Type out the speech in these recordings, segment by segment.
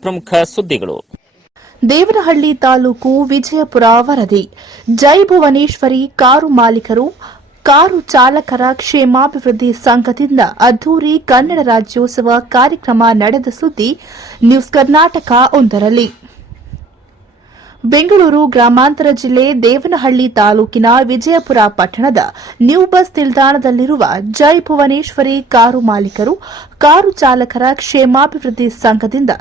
ಪ್ರಮುಖ ಸುದ್ದಿಗಳು. ದೇವನಹಳ್ಳಿ ತಾಲೂಕು ವಿಜಯಪುರ ವರದಿ. ಜೈ ಭುವನೇಶ್ವರಿ ಕಾರು ಮಾಲೀಕರು ಕಾರು ಚಾಲಕರ ಕ್ಷೇಮಾಭಿವೃದ್ಧಿ ಸಂಘದಿಂದ ಅದ್ದೂರಿ ಕನ್ನಡ ರಾಜ್ಯೋತ್ಸವ ಕಾರ್ಯಕ್ರಮ ನಡೆದ ಸುದ್ದಿ ನ್ಯೂಸ್ ಕರ್ನಾಟಕ ಒಂದರಲ್ಲಿ. ಬೆಂಗಳೂರು ಗ್ರಾಮಾಂತರ ಜಿಲ್ಲೆ ದೇವನಹಳ್ಳಿ ತಾಲೂಕಿನ ವಿಜಯಪುರ ಪಟ್ಟಣದ ನ್ಯೂ ಬಸ್ ನಿಲ್ದಾಣದಲ್ಲಿರುವ ಜೈ ಭುವನೇಶ್ವರಿ ಕಾರು ಮಾಲೀಕರು ಕಾರು ಚಾಲಕರ ಕ್ಷೇಮಾಭಿವೃದ್ಧಿ ಸಂಘದಿಂದ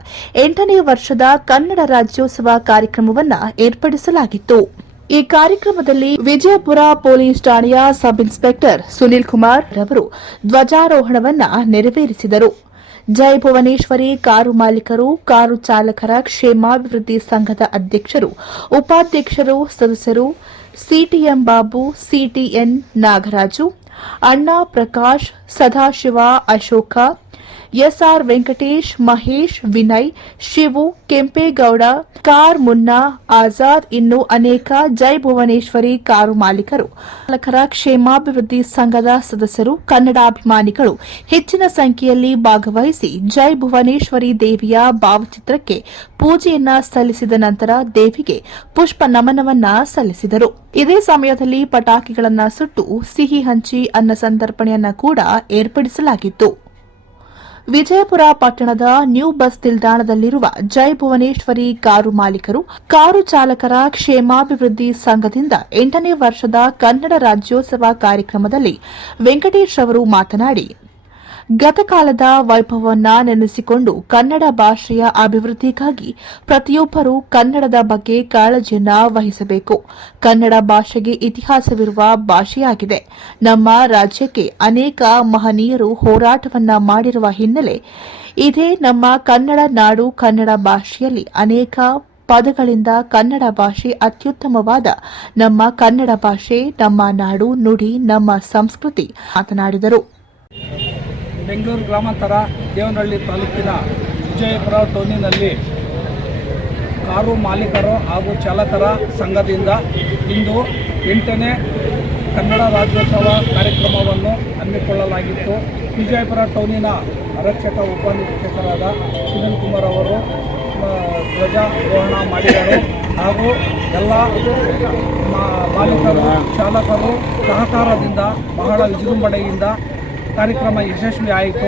8ನೇ ವರ್ಷದ ಕನ್ನಡ ರಾಜ್ಯೋತ್ಸವ ಕಾರ್ಯಕ್ರಮವನ್ನು ಏರ್ಪಡಿಸಲಾಗಿತ್ತು. ಈ ಕಾರ್ಯಕ್ರಮದಲ್ಲಿ ವಿಜಯಪುರ ಪೊಲೀಸ್ ಠಾಣೆಯ ಸಬ್ ಇನ್ಸ್ಪೆಕ್ಟರ್ ಸುನಿಲ್ ಕುಮಾರ್ ರವರು ಧ್ವಜಾರೋಹಣವನ್ನು ನೆರವೇರಿಸಿದರು. ಜೈ ಭುವನೇಶ್ವರಿ ಕಾರು ಮಾಲೀಕರು ಕಾರು ಚಾಲಕರ ಕ್ಷೇಮಾಭಿವೃದ್ಧಿ ಸಂಘದ ಅಧ್ಯಕ್ಷರು, ಉಪಾಧ್ಯಕ್ಷರು, ಸದಸ್ಯರು ಸಿಟಿಎಂ ಬಾಬು, ಸಿಟಿಎನ್ ನಾಗರಾಜು, ಅಣ್ಣಾ ಪ್ರಕಾಶ್, ಸದಾಶಿವ, ಅಶೋಕ, ಎಸ್ಆರ್ ವೆಂಕಟೇಶ್, ಮಹೇಶ್, ವಿನಯ್, ಶಿವು, ಕೆಂಪೇಗೌಡ, ಕಾರ್ ಮುನ್ನಾ, ಆಜಾದ್ ಇನ್ನು ಅನೇಕ ಜೈ ಭುವನೇಶ್ವರಿ ಕಾರು ಮಾಲೀಕರು, ಚಾಲಕರ ಕ್ಷೇಮಾಭಿವೃದ್ಧಿ ಸಂಘದ ಸದಸ್ಯರು, ಕನ್ನಡಾಭಿಮಾನಿಗಳು ಹೆಚ್ಚಿನ ಸಂಖ್ಯೆಯಲ್ಲಿ ಭಾಗವಹಿಸಿ ಜೈ ಭುವನೇಶ್ವರಿ ದೇವಿಯ ಭಾವಚಿತ್ರಕ್ಕೆ ಪೂಜೆಯನ್ನ ಸಲ್ಲಿಸಿದ ನಂತರ ದೇವಿಗೆ ಪುಷ್ಪ ನಮನವನ್ನ ಸಲ್ಲಿಸಿದರು. ಇದೇ ಸಮಯದಲ್ಲಿ ಪಟಾಕಿಗಳನ್ನು ಸುಟ್ಟು ಸಿಹಿ ಹಂಚಿ ಅನ್ನ ಸಂತರ್ಪಣೆಯನ್ನ ಕೂಡ ಏರ್ಪಡಿಸಲಾಗಿತ್ತು. ವಿಜಯಪುರ ಪಟ್ಟಣದ ನ್ಯೂ ಬಸ್ ನಿಲ್ದಾಣದಲ್ಲಿರುವ ಜೈ ಭುವನೇಶ್ವರಿ ಕಾರು ಮಾಲೀಕರು ಕಾರು ಚಾಲಕರ ಕ್ಷೇಮಾಭಿವೃದ್ಧಿ ಸಂಘದಿಂದ 8ನೇ ವರ್ಷದ ಕನ್ನಡ ರಾಜ್ಯೋತ್ಸವ ಕಾರ್ಯಕ್ರಮದಲ್ಲಿ ವೆಂಕಟೇಶ್ ಅವರು ಮಾತನಾಡಿ, ಗತಕಾಲದ ವೈಭವವನ್ನ ನೆನೆಸಿಕೊಂಡು ಕನ್ನಡ ಭಾಷೆಯ ಅಭಿವೃದ್ಧಿಗಾಗಿ ಪ್ರತಿಯೊಬ್ಬರೂ ಕನ್ನಡದ ಬಗ್ಗೆ ಕಾಳಜಿಯನ್ನ ವಹಿಸಬೇಕು. ಕನ್ನಡ ಭಾಷೆಗೆ ಇತಿಹಾಸವಿರುವ ಭಾಷೆಯಾಗಿದೆ. ನಮ್ಮ ರಾಜ್ಯಕ್ಕೆ ಅನೇಕ ಮಹನೀಯರು ಹೋರಾಟವನ್ನ ಮಾಡಿರುವ ಹಿನ್ನೆಲೆ ಇದೇ ನಮ್ಮ ಕನ್ನಡ ನಾಡು. ಕನ್ನಡ ಭಾಷೆಯಲ್ಲಿ ಅನೇಕ ಪದಗಳಿಂದ ಕನ್ನಡ ಭಾಷೆ ಅತ್ಯುತ್ತಮವಾದ ನಮ್ಮ ಕನ್ನಡ ಭಾಷೆ, ನಮ್ಮ ನಾಡು, ನುಡಿ, ನಮ್ಮ ಸಂಸ್ಕೃತಿ ಮಾತನಾಡಿದರು. ಬೆಂಗಳೂರು ಗ್ರಾಮಾಂತರ ದೇವನಹಳ್ಳಿ ತಾಲೂಕಿನ ವಿಜಯಪುರ ಟೌನಿನಲ್ಲಿ ಕಾರು ಮಾಲೀಕರು ಹಾಗೂ ಚಾಲಕರ ಸಂಘದಿಂದ ಇಂದು 8ನೇ ಕನ್ನಡ ರಾಜ್ಯೋತ್ಸವ ಕಾರ್ಯಕ್ರಮವನ್ನು ಹಮ್ಮಿಕೊಳ್ಳಲಾಗಿತ್ತು. ವಿಜಯಪುರ ಟೌನಿನ ಆರಕ್ಷಕ ಉಪನಿರೀಕ್ಷಕರಾದ ಸುನಿಲ್ ಕುಮಾರ್ ಅವರು ಧ್ವಜಾರೋಹಣ ಮಾಡಿದರು ಹಾಗೂ ಎಲ್ಲ ಮಾಲೀಕರು ಚಾಲಕರು ಸಹಕಾರದಿಂದ ಬಹಳ ವಿಜೃಂಭಣೆಯಿಂದ ಕಾರ್ಯಕ್ರಮ ಯಶಸ್ವಿ ಆಯಿತು.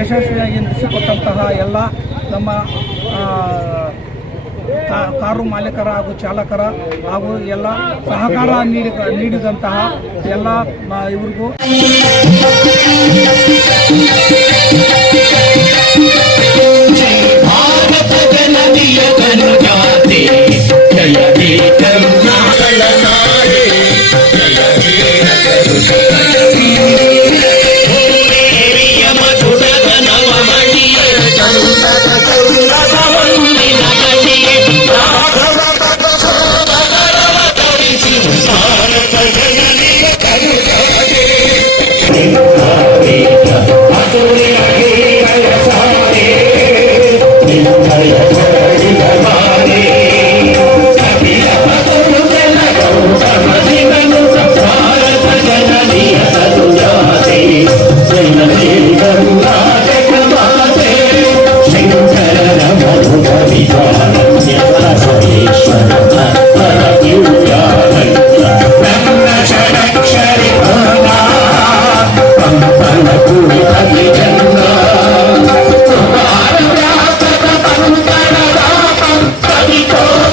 ಯಶಸ್ವಿಯಾಗಿ ನಡೆಸಿಕೊಟ್ಟಂತಹ ಎಲ್ಲ ನಮ್ಮ ಕಾರು ಮಾಲೀಕರ ಹಾಗೂ ಚಾಲಕರ ಹಾಗೂ ಎಲ್ಲ ಸಹಕಾರ ನೀಡಿದಂತಹ ಎಲ್ಲ ಇವರಿಗೂ Go!